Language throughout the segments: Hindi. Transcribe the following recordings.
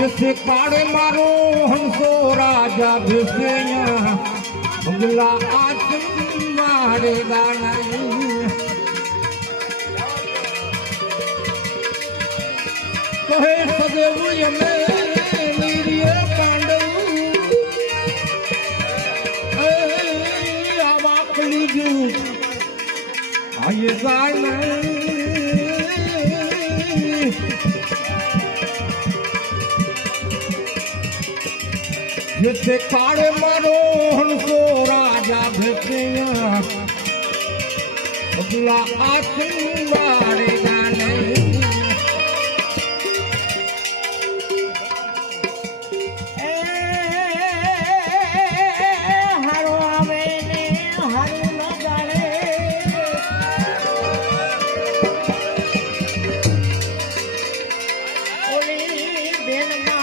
जैसे काड़े मारो हंसो राजा जैसे बगला आज मारेगा नहीं कहे सदैव यमे वीर्य पांडव आवा कलीजू आएगा नहीं जैसे काड़े मारो हंसो राजा भेटिया बगला आसन मारेगा नहीं हारो आवे ने हारू न जाने ओली बेन ना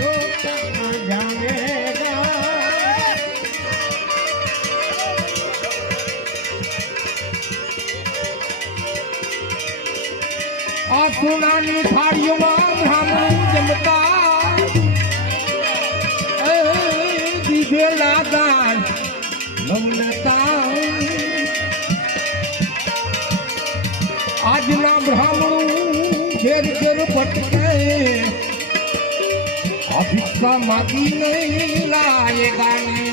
लोक न जाने सोनानी थाड़ियों ब्राह्मण जमता दीजे लादार नमनता आज ना ब्राह्मण घेर घेर पटके अभिक्षा मागी नहीं लाएगा नहीं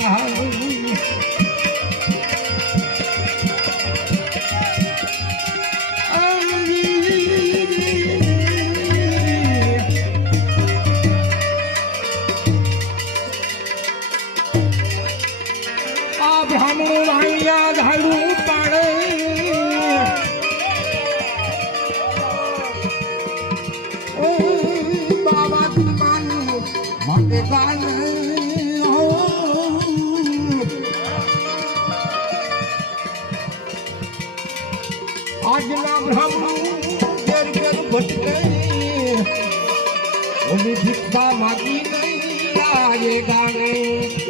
ब्राह्मण भाइया झाड़ू पाड़े बाबा दीवानी माते गाने आज ना ब्राह्मण घेर घेर भटके बोली भिक्षा मागी नहीं आएगा नहीं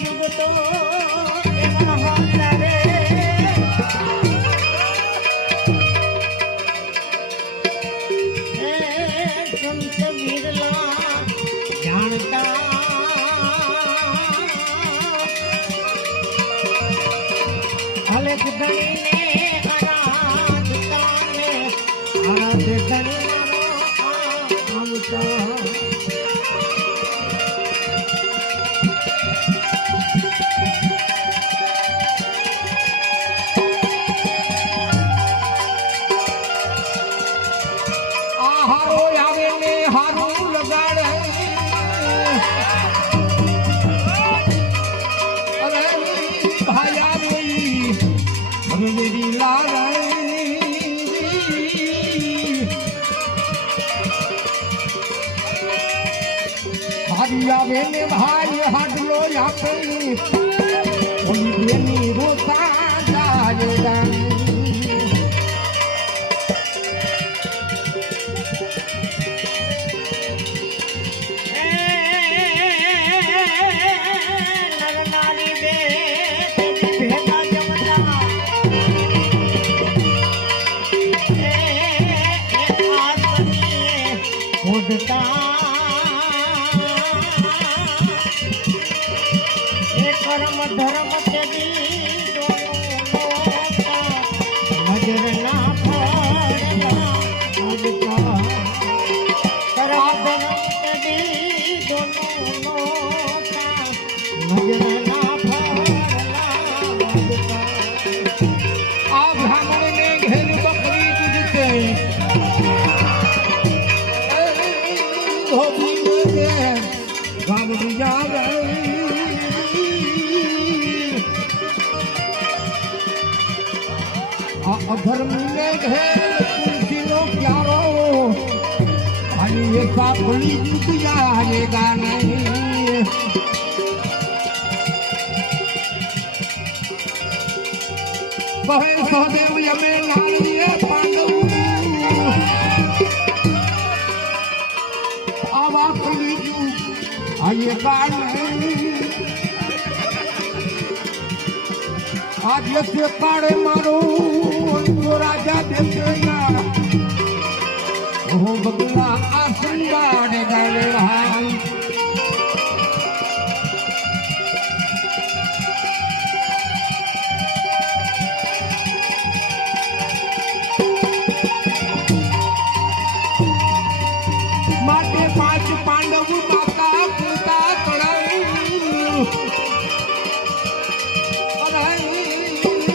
जुग तो एमन होता रे संत बिरला जानता अलग धनी ने आराधता ने आराध धनी आमता मेरी लाराई हरिया बेने भाई हडलो यापे ओली बेनी रोता जाएगा कर्म धर्म चली नजर ना पड़ना कर्म धर्म चली दोनों नजर ना पड़ना आ ब्राह्मण ने घेर बकरी तुझसे धोबी में गावड़ी जा अधर्मी ने घेर तुलसीनो प्यारो भाई ये कापड़ी जुट जाएगा नहीं कहे सहदेव यमे नारिये पांडव आवा कली जुट आएगा नहीं आज ये काड़े मारो राजा देते ना हो बगला आसंबाड़ गलहान माटे पांच पांडव माता पिता तड़ाऊ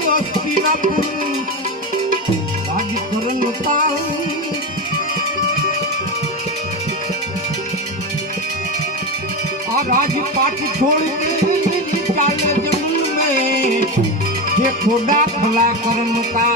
हस्तिनापुर राज करता राजपाट छोड़ के चाले जमुन में ये खुदा भला कर्म का